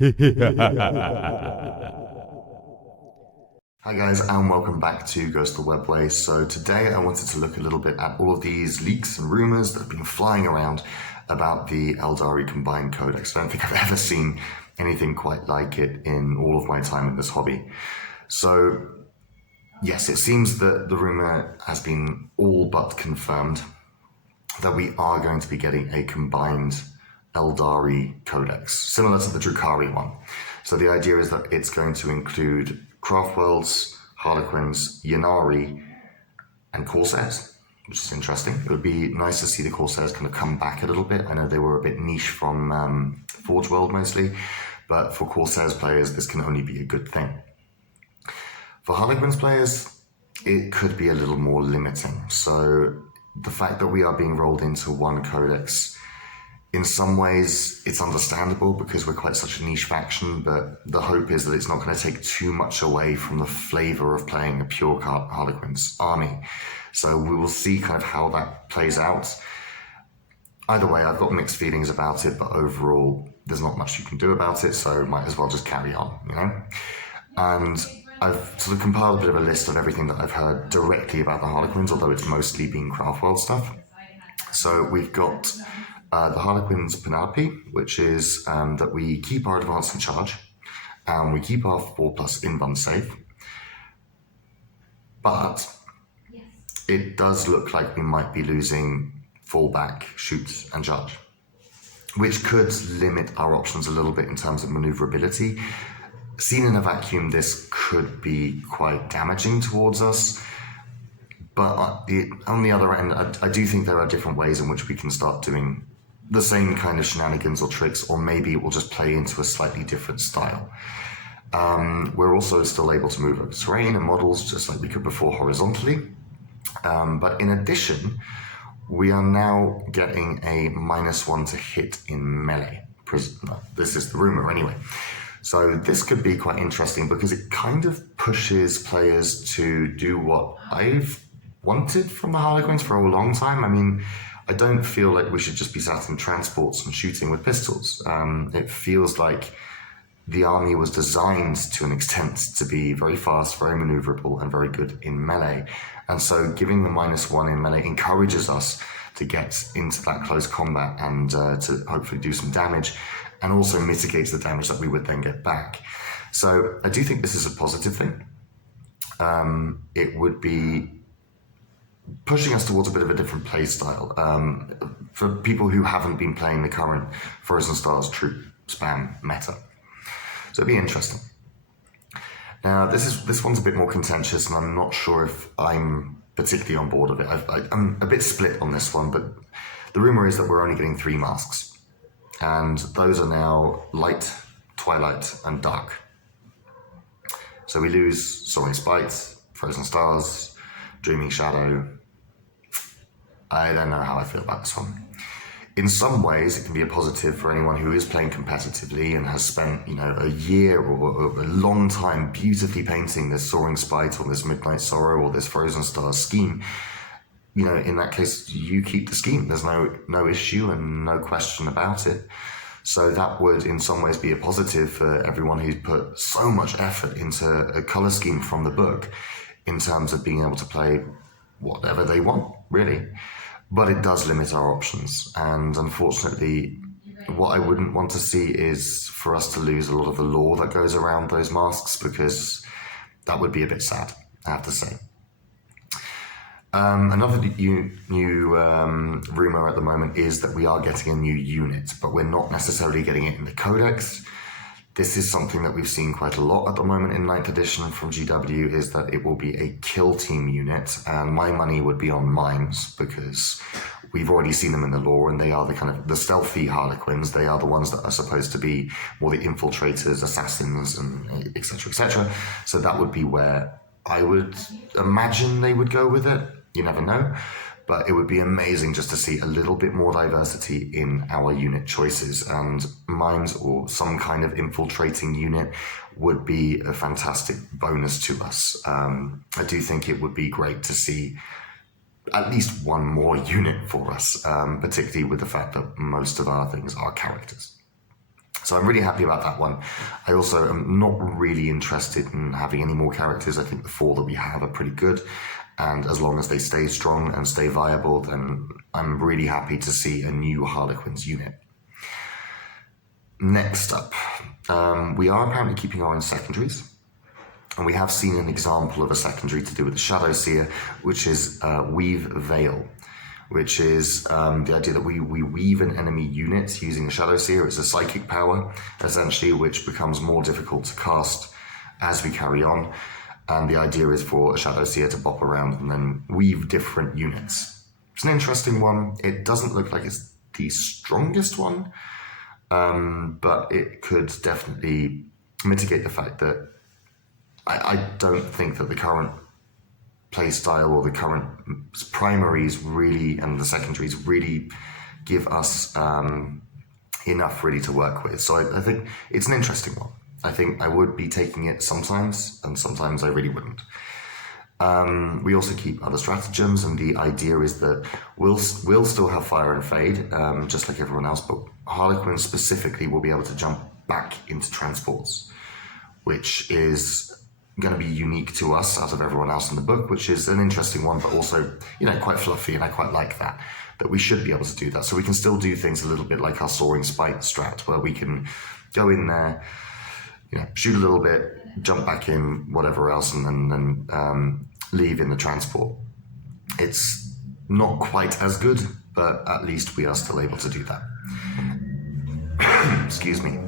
Hi guys, and welcome back to Ghost the Webway. So today I wanted to look a little bit at all of these leaks and rumours that have been flying around about the Eldari Combined Codex. I don't think I've ever seen anything quite like it in all of my time in this hobby. So yes, it seems that the rumour has been all but confirmed that we are going to be getting a combined Eldari Codex, similar to the Drukhari one. So the idea is that it's going to include Craftworlds, Harlequins, Ynnari, and Corsairs, which is interesting. It would be nice to see the Corsairs kind of come back a little bit. I know they were a bit niche from Forge World mostly, but for Corsairs players, this can only be a good thing. For Harlequins players, it could be a little more limiting. So the fact that we are being rolled into one codex, in some ways it's understandable because we're quite such a niche faction, but the hope is that it's not going to take too much away from the flavour of playing a pure Harlequins army. So we will see kind of how that plays out. Either way, I've got mixed feelings about it, but overall there's not much you can do about it, so might as well just carry on, you know? And I've sort of compiled a bit of a list of everything that I've heard directly about the Harlequins, although it's mostly been Craftworld stuff. So we've got the Harlequins Penelope, which is that we keep our advance and charge, and we keep our 4+ invuln save. But it does look like we might be losing fallback, shoot, and charge, which could limit our options a little bit in terms of maneuverability. Seen in a vacuum, this could be quite damaging towards us. But on the other end, I do think there are different ways in which we can start doing the same kind of shenanigans or tricks, or maybe it will just play into a slightly different style. We're also still able to move over terrain and models just like we could before horizontally. But in addition, we are now getting a -1 to hit in melee. This is the rumor anyway. So this could be quite interesting because it kind of pushes players to do what I've wanted from the Harlequins for a long time. I mean, I don't feel like we should just be sat in transports and shooting with pistols. It feels like the army was designed to an extent to be very fast, very maneuverable, and very good in melee. And so giving the -1 in melee encourages us to get into that close combat and to hopefully do some damage, and also mitigates the damage that we would then get back. So I do think this is a positive thing. It would be pushing us towards a bit of a different play style for people who haven't been playing the current Frozen Stars troop spam meta. So it'd be interesting. Now this one's a bit more contentious, and I'm not sure if I'm particularly on board of it. I'm a bit split on this one, but the rumor is that we're only getting 3 masks, and those are now light, twilight, and dark. So we lose Soaring Spite, Frozen Stars, Dreaming Shadow. I don't know how I feel about this one. In some ways, it can be a positive for anyone who is playing competitively and has spent, a year or a long time beautifully painting this Soaring Spite or this Midnight Sorrow or this Frozen Stars scheme. In that case, you keep the scheme. There's no issue and no question about it. So that would, in some ways, be a positive for everyone who's put so much effort into a color scheme from the book in terms of being able to play whatever they want, really. But it does limit our options, and unfortunately, what I wouldn't want to see is for us to lose a lot of the lore that goes around those masks, because that would be a bit sad, I have to say. Another new rumor at the moment is that we are getting a new unit, but we're not necessarily getting it in the Codex. This is something that we've seen quite a lot at the moment in 9th edition from GW, is that it will be a kill team unit, and my money would be on mimes, because we've already seen them in the lore, and they are the stealthy Harlequins. They are the ones that are supposed to be more the infiltrators, assassins, and etc., etc. So that would be where I would imagine they would go with it. You never know. But it would be amazing just to see a little bit more diversity in our unit choices, and mimes or some kind of infiltrating unit would be a fantastic bonus to us. I do think it would be great to see at least one more unit for us, particularly with the fact that most of our things are characters. So I'm really happy about that one. I also am not really interested in having any more characters. I think the 4 that we have are pretty good. And as long as they stay strong and stay viable, then I'm really happy to see a new Harlequins unit. Next up, we are apparently keeping our own secondaries. And we have seen an example of a secondary to do with the Shadow Seer, which is Weave Veil, which is the idea that we weave an enemy unit using the Shadow Seer. It's a psychic power, essentially, which becomes more difficult to cast as we carry on. And the idea is for a Shadow Seer to bop around and then weave different units. It's an interesting one. It doesn't look like it's the strongest one, but it could definitely mitigate the fact that I don't think that the current playstyle or the current primaries really and the secondaries really give us enough really to work with. So I think it's an interesting one. I think I would be taking it sometimes, and sometimes I really wouldn't. We also keep other stratagems, and the idea is that we'll still have Fire and Fade, just like everyone else, but Harlequins specifically will be able to jump back into transports, which is going to be unique to us out of everyone else in the book, which is an interesting one, but also, quite fluffy, and I quite like that we should be able to do that. So we can still do things a little bit like our Soaring Spike strat, where we can go in there, shoot a little bit, jump back in, whatever else, and then leave in the transport. It's not quite as good, but at least we are still able to do that. Excuse me.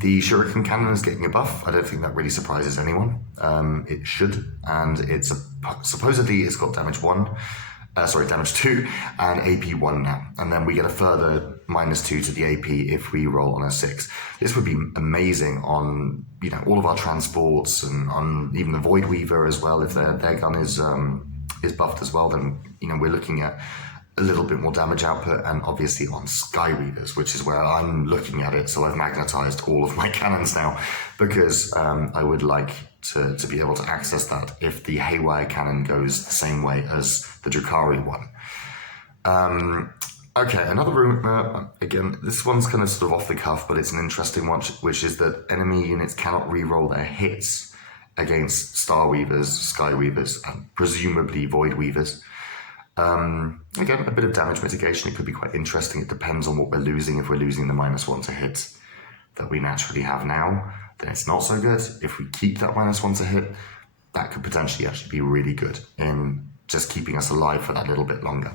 The Shuriken Cannon is getting a buff. I don't think that really surprises anyone. It should, and supposedly it's got damage 2 and AP 1 now. And then we get a further -2 to the AP if we roll on a 6. This would be amazing on all of our transports and on even the Void Weaver as well. If their gun is buffed as well, then we're looking at a little bit more damage output, and obviously on Sky Weavers, which is where I'm looking at it. So I've magnetized all of my cannons now because I would like to be able to access that if the Haywire Cannon goes the same way as the Drakari one. Okay, another rumor, again, this one's kind of sort of off the cuff, but it's an interesting one, which is that enemy units cannot re-roll their hits against Star Weavers, Sky Weavers, and presumably Void Weavers. Again, a bit of damage mitigation. It could be quite interesting. It depends on what we're losing. If we're losing the -1 to hit that we naturally have now, then it's not so good. If we keep that -1 to hit, that could potentially actually be really good in just keeping us alive for that little bit longer.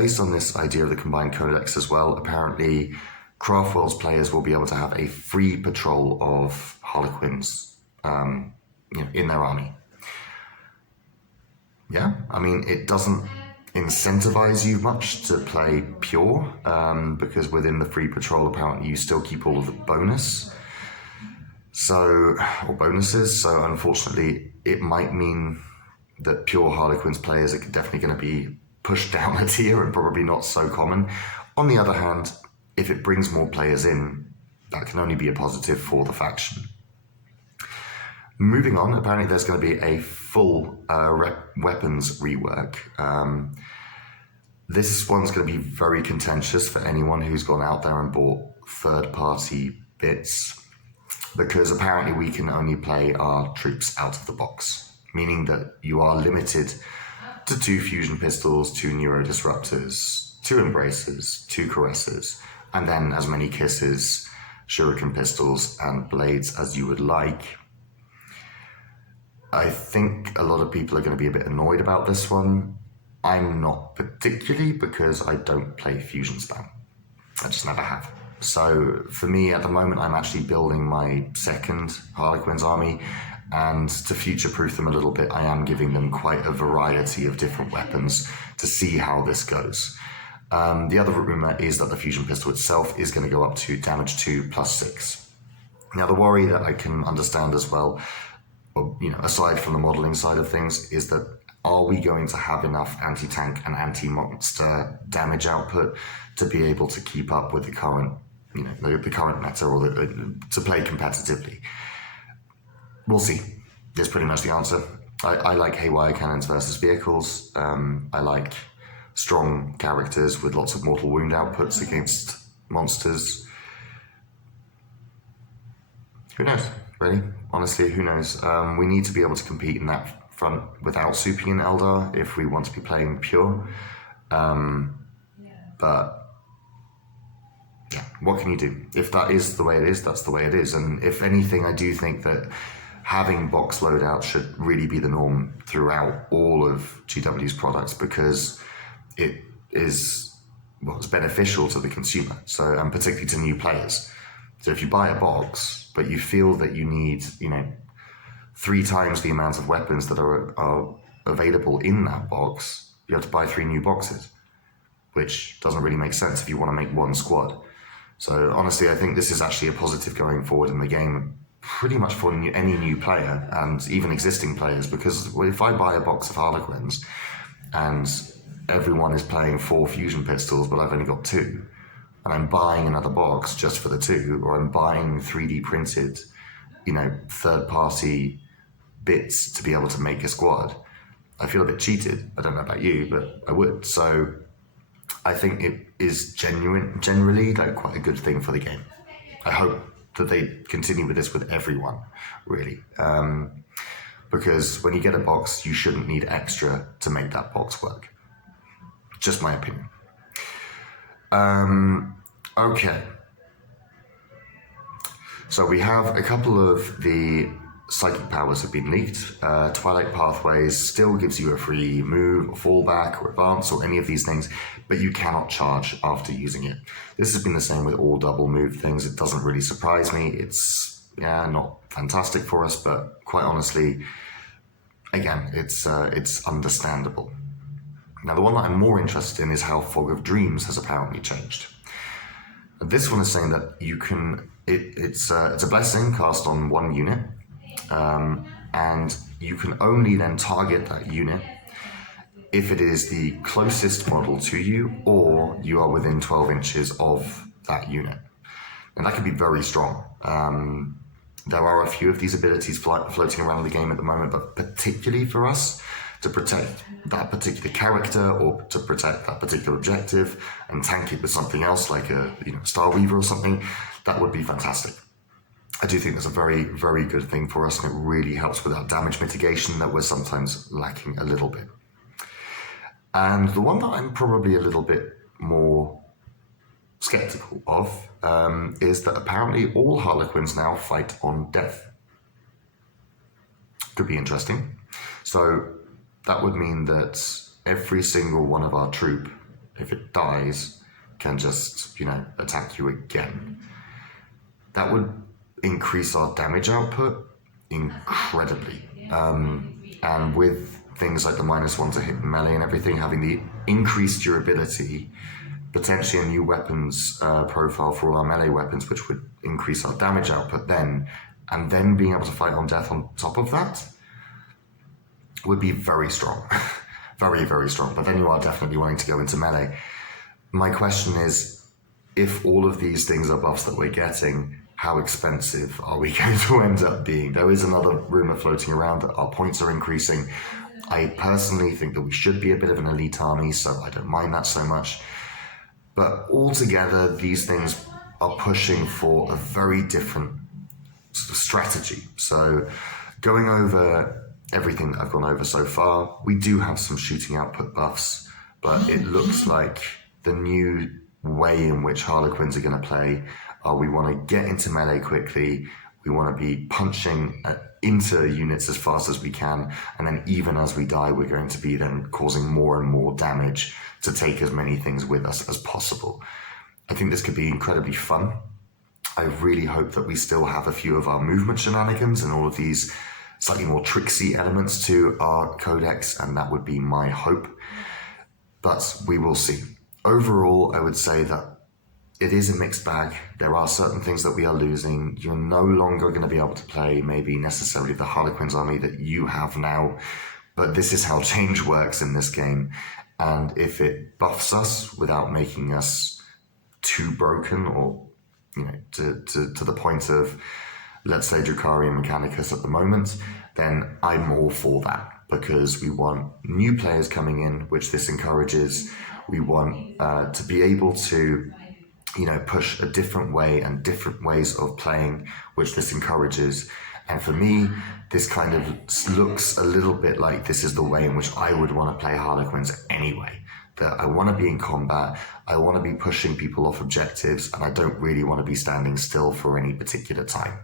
Based on this idea of the combined codex as well, apparently Craftworld's players will be able to have a free patrol of Harlequins in their army. Yeah, I mean, it doesn't incentivize you much to play pure, because within the free patrol, apparently you still keep all of the bonuses. So unfortunately, it might mean that pure Harlequins players are definitely going to be pushed down a tier and probably not so common. On the other hand, if it brings more players in, that can only be a positive for the faction. Moving on, apparently there's going to be a full weapons rework. This one's going to be very contentious for anyone who's gone out there and bought third-party bits, because apparently we can only play our troops out of the box, meaning that you are limited to 2 fusion pistols, 2 neurodisruptors, 2 embraces, 2 caresses, and then as many kisses, shuriken pistols, and blades as you would like. I think a lot of people are going to be a bit annoyed about this one. I'm not particularly, because I don't play fusion spam. I just never have. So for me at the moment, I'm actually building my second Harlequins army, and to future-proof them a little bit, I am giving them quite a variety of different weapons to see how this goes. The other rumor is that the fusion pistol itself is going to go up to damage 2 plus 6. Now the worry that I can understand as well, aside from the modeling side of things, is that are we going to have enough anti-tank and anti-monster damage output to be able to keep up with the current, the current meta, or to play competitively? We'll see. That's pretty much the answer. I like Haywire Cannons versus vehicles. I like strong characters with lots of mortal wound outputs against monsters. Who knows, really? Honestly, who knows? We need to be able to compete in that front without souping in Eldar if we want to be playing pure. But yeah, what can you do? If that is the way it is, that's the way it is. And if anything, I do think that having box loadout should really be the norm throughout all of GW's products, because it is, well, it's beneficial to the consumer, so, and particularly to new players. So if you buy a box, but you feel that you need, 3 times the amount of weapons that are available in that box, you have to buy 3 new boxes, which doesn't really make sense if you want to make one squad. So honestly, I think this is actually a positive going forward in the game, pretty much for any new player and even existing players, because if I buy a box of Harlequins and everyone is playing 4 fusion pistols, but I've only got 2, and I'm buying another box just for the 2, or I'm buying 3D printed, third-party bits to be able to make a squad, I feel a bit cheated. I don't know about you, but I would. So I think it is generally like quite a good thing for the game. I hope that they continue with this with everyone, really. Because when you get a box, you shouldn't need extra to make that box work. Just my opinion. Okay. So we have a couple of the psychic powers have been leaked. Twilight Pathways still gives you a free move, or fallback, or advance, or any of these things, but you cannot charge after using it. This has been the same with all double move things. It doesn't really surprise me. It's, not fantastic for us, but quite honestly, again, it's understandable. Now, the one that I'm more interested in is how Fog of Dreams has apparently changed. This one is saying that you can, it's a blessing cast on 1 unit, and you can only then target that unit if it is the closest model to you, or you are within 12 inches of that unit. And that can be very strong. There are a few of these abilities floating around the game at the moment, but particularly for us, to protect that particular character or to protect that particular objective and tank it with something else like a Star Weaver or something, that would be fantastic. I do think that's a very, very good thing for us, and it really helps with our damage mitigation that we're sometimes lacking a little bit. And the one that I'm probably a little bit more skeptical of is that apparently all Harlequins now fight on death. Could be interesting. So that would mean that every single one of our troop, if it dies, can just, attack you again. That would increase our damage output incredibly. And with things like the -1 to hit melee and everything, having the increased durability, potentially a new weapons profile for all our melee weapons, which would increase our damage output then, and then being able to fight on death on top of that, would be very strong. Very, very strong. But then you are definitely wanting to go into melee. My question is, if all of these things are buffs that we're getting, how expensive are we going to end up being? There is another rumor floating around that our points are increasing. I personally think that we should be a bit of an elite army, so I don't mind that so much. But altogether, these things are pushing for a very different strategy. So going over everything that I've gone over so far, we do have some shooting output buffs, but it looks like the new way in which Harlequins are going to play are we want to get into melee quickly, we want to be punching into units as fast as we can, and then even as we die, we're going to be then causing more and more damage to take as many things with us as possible. I think this could be incredibly fun. I really hope that we still have a few of our movement shenanigans and all of these slightly more tricksy elements to our codex, and that would be my hope. But we will see. Overall, I would say that it is a mixed bag. There are certain things that we are losing. You're no longer going to be able to play maybe necessarily the Harlequins army that you have now, but this is how change works in this game. And if it buffs us without making us too broken, or to the point of, let's say, Drukari Mechanicus at the moment, then I'm all for that, because we want new players coming in, which this encourages. We want to be able to push a different way and different ways of playing, which this encourages. And for me, this kind of looks a little bit like this is the way in which I would want to play Harlequins anyway. That I want to be in combat, I want to be pushing people off objectives, and I don't really want to be standing still for any particular time.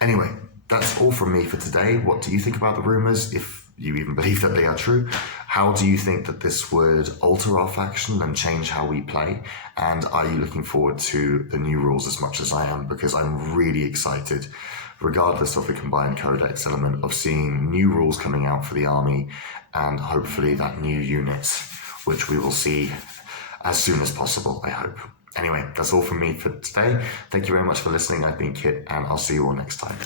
Anyway, that's all from me for today. What do you think about the rumours, if you even believe that they are true? How do you think that this would alter our faction and change how we play? And are you looking forward to the new rules as much as I am? Because I'm really excited, regardless of the combined codex element, of seeing new rules coming out for the army and hopefully that new unit, which we will see as soon as possible, I hope. Anyway, that's all from me for today. Thank you very much for listening. I've been Kit, and I'll see you all next time.